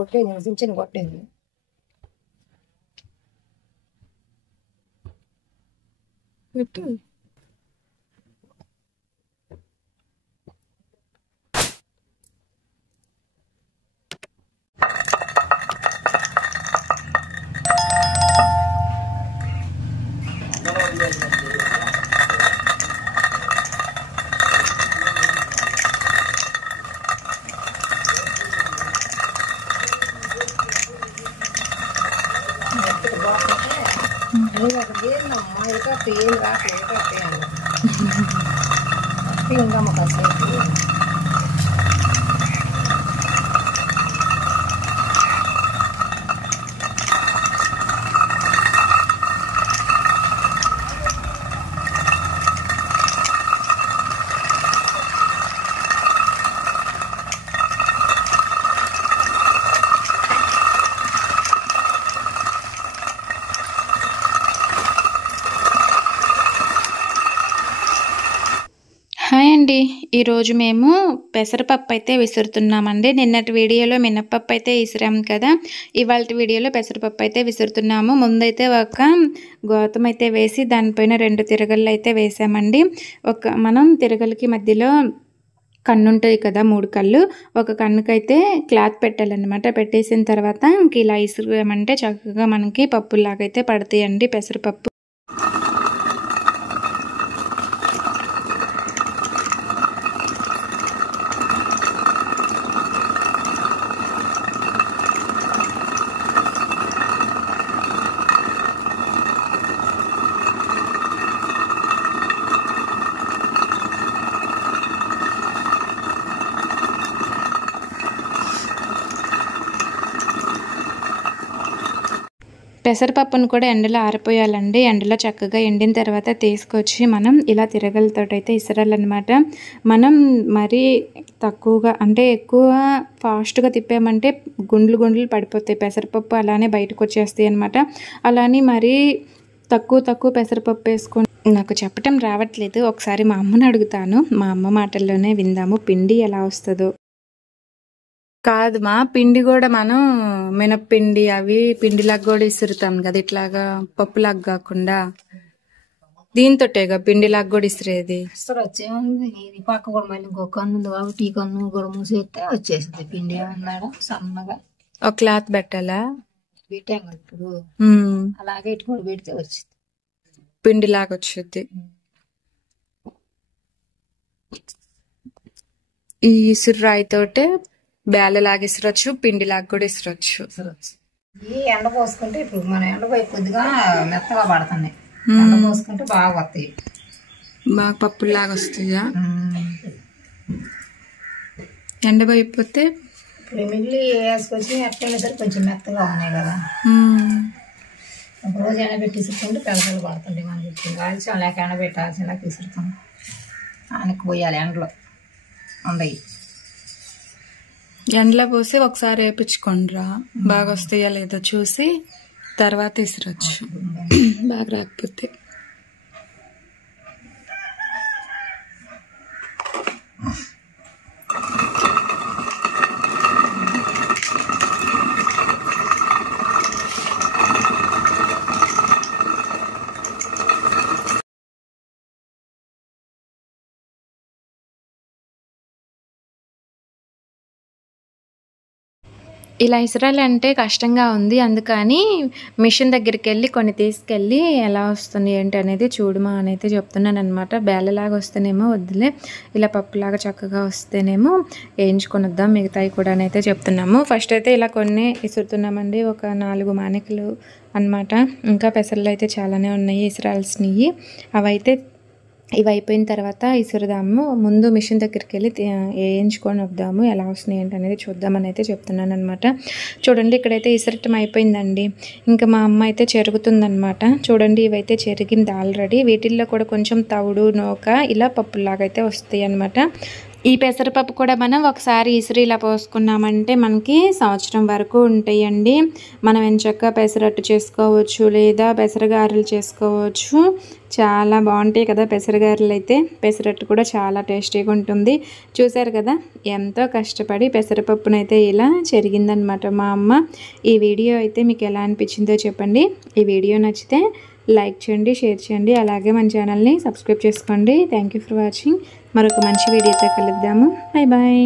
కొట్టేది చిన్న కొట్టేది పెట్టు ఏం రాట్లేదు ఉండమ్మ కాసేపు హాయ్ అండి, ఈరోజు మేము పెసరపప్పు అయితే విసురుతున్నామండి. నిన్నటి వీడియోలో మినప్పప్పు అయితే విసిరాం కదా, ఇవాళ వీడియోలో పెసరపప్పు అయితే విసురుతున్నాము. ముందైతే ఒక గోతం అయితే వేసి దానిపైన 2 తిరగళ్ళు అయితే వేసామండి. మనం తిరగలకి మధ్యలో కన్ను ఉంటుంది కదా, 3 కళ్ళు, ఒక కన్నుకైతే క్లాత్ పెట్టాలన్నమాట. పెట్టేసిన తర్వాత ఇంక ఇలా విసిరామంటే చక్కగా మనకి పప్పులాగైతే పడతాయండి పెసరపప్పు. పెసరపప్పును కూడా ఎండలో ఆరిపోయాలండి. ఎండలో చక్కగా ఎండిన తర్వాత తీసుకొచ్చి మనం ఇలా తిరగలతోటైతే ఇసరాలన్నమాట. మనం మరీ తక్కువగా అంటే ఎక్కువ ఫాస్ట్గా తిప్పామంటే గుండ్లు పడిపోతాయి పెసరపప్పు, అలానే బయటకు వచ్చేస్తాయి అన్నమాట. అలానే మరీ తక్కువ పెసరపప్పు వేసుకొని, నాకు చెప్పటం రావట్లేదు, ఒకసారి మా అమ్మని అడుగుతాను. మా అమ్మ మాటల్లోనే విందాము పిండి ఎలా వస్తుందో. కాదు మా పిండి కూడా మనం మినప్పిండి అవి పిండిలాగా కూడా ఇసురుతాం కదా, ఇట్లాగా పప్పులాగా కాకుండా దీంతోటేగా పిండిలాగా కూడా ఇసిరేది. వచ్చేముంది, ఇది పక్క కూడా మళ్ళీ ఇంకో కన్ను టీ కన్ను కూడా మూసేస్తే వచ్చేసింది పిండి. ఏమన్నాడు సన్నగా ఒక క్లాత్ పెట్టాలా, పెట్టాం కదా ఇప్పుడు, అలాగే ఇటు కూడా పెడితే వచ్చింది పిండిలాగా వచ్చేది. ఈ ఇసురు రాయితోటే బేలలాగా ఇసరొచ్చు, పిండిలాగా కూడా ఇసరొచ్చు. ఈ ఎండ పోసుకుంటే ఇప్పుడు మన ఎండపోయి కొద్దిగా మెత్తగా పడుతున్నాయి, ఎండ పోసుకుంటే బాగా వస్తాయి, బాగా పప్పులాగా వస్తాయా. ఎండపోయిపోతే ఇప్పుడు మిల్లి వేసుకొచ్చి ఎట్లయినా సరే కొంచెం మెత్తగా ఉన్నాయి కదా, ఒక రోజు ఎండబెట్టి ఇసురుకుంటే పెద్దలు పడుతుంటాయి. మనకి కాల్చాం లేక ఎండబెట్టాల్సిన లేక ఇసురుతాం, ఆయనకు పోయాలి ఎండలో ఉండయి. ఎండలో పోసి ఒకసారి వేపించుకోండిరా, బాగా వస్తాయా లేదో చూసి తర్వాత ఇసరొచ్చు, బాగా రాకపోతే. ఇలా ఇసరాలంటే కష్టంగా ఉంది, అందుకని మిషన్ దగ్గరికి వెళ్ళి కొన్ని తీసుకెళ్ళి ఎలా వస్తుంది ఏంటి అనేది చూడమా అని అయితే చెప్తున్నాను అనమాట. బేలలాగా వస్తేనేమో వద్దులే, ఇలా పప్పులాగా చక్కగా వస్తేనేమో వేయించుకొని వద్దాం, మిగతాయి కూడా అయితే చెప్తున్నాము. ఫస్ట్ అయితే ఇలా కొన్ని ఇసురుతున్నామండి, ఒక 4 మానికలు అనమాట. ఇంకా పెసర్లు అయితే చాలానే ఉన్నాయి ఇసరాల్సినవి, అవైతే ఇవి అయిపోయిన తర్వాత ఇసురుదాము. ముందు మిషన్ దగ్గరికి వెళ్ళి వేయించుకొని వద్దాము, ఎలా వస్తున్నాయి ఏంటి అనేది చూద్దామని అయితే చెప్తున్నాను అనమాట. చూడండి ఇక్కడైతే ఇసరటం అయిపోయిందండి, ఇంకా మా అమ్మ అయితే చెరుగుతుందనమాట. చూడండి ఇవైతే చెరిగింది ఆల్రెడీ. వీటిల్లో కూడా కొంచెం తవుడు నూక ఇలా పప్పులాగా అయితే వస్తాయి అనమాట. ఈ పెసరపప్పు కూడా మనం ఒకసారి ఇసురు ఇలా పోసుకున్నామంటే మనకి సంవత్సరం వరకు ఉంటాయండి. మనం ఎంచక్కా పెసరట్టు చేసుకోవచ్చు, లేదా పెసరగారెలు చేసుకోవచ్చు. చాలా బాగుంటాయి కదా పెసరగారెలు అయితే. పెసరట్టు కూడా చాలా టేస్టీగా ఉంటుంది. చూసారు కదా ఎంతో కష్టపడి పెసరపప్పునైతే ఇలా చెరిగిందనమాట మా అమ్మ. ఈ వీడియో అయితే మీకు ఎలా అనిపించిందో చెప్పండి. ఈ వీడియో నచ్చితే లైక్ చేయండి, షేర్ చేయండి, అలాగే మన ఛానల్ని సబ్స్క్రైబ్ చేసుకోండి. Thank you for watching. మరొక మంచి వీడియోతో కలుద్దాము. Bye bye.